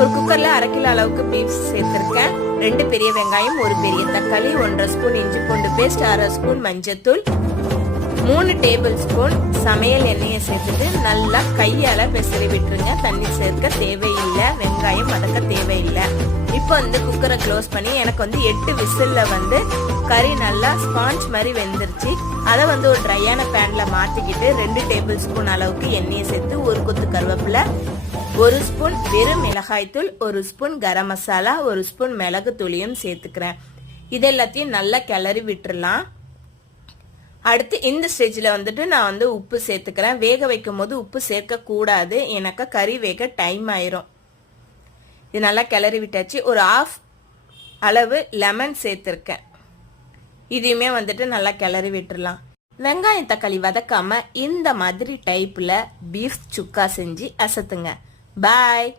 ஒரு குக்கர்ல 1/2 கிலோ அளவுக்கு பீஃப் சேர்த்திருக்கேன். 2 பெரிய வெங்காயம், 1 பெரிய தக்காளி, 1/2 ஸ்பூன் இஞ்சி பூண்டு பேஸ்ட், 1/2 ஸ்பூன் மஞ்சத்தூள், 3 டேபிள் ஸ்பூன் சமையல் எண்ணெயை சேர்த்துட்டு நல்லா கையால பெசரி விட்டுருங்க. தண்ணி சேர்க்க தேவையில்லை, வெங்காயம் வதக்க தேவையில்லை. இப்போ குக்கரை க்ளோஸ் பண்ணி எனக்கு 8 விசில்ல கறி நல்லா ஸ்பாஞ்ச் மாதிரி வெந்துருச்சு. அதை ஒரு ட்ரையான பேன்ல மாத்திக்கிட்டு 2 டேபிள் ஸ்பூன் அளவுக்கு எண்ணெயை சேர்த்து 1 கொத்து கருவேப்பிலை, 1 ஸ்பூன் வெறும் மிளகாய்த்தூள், 1 ஸ்பூன் கரம் மசாலா, 1 ஸ்பூன் மிளகு தூளியும் சேர்த்துக்கிறேன். இது எல்லாத்தையும் நல்லா கிளறி விட்டுறலாம். அடுத்து இந்த ஸ்டேஜில் நான் உப்பு சேர்த்துக்கிறேன். வேக வைக்கும் போது உப்பு சேர்க்க கூடாது, எனக்கு கறி வேக டைம் ஆயிரும். இது நல்லா கிளறி விட்டாச்சு. ஒரு 1/2 அளவு லெமன் சேர்த்துருக்கேன். இதையுமே நல்லா கிளறி விட்டுறலாம். வெங்காயம் தக்காளி வதக்காம இந்த மாதிரி டைப்ல பீஃப் சுக்கா செஞ்சு அசத்துங்க. பாய்.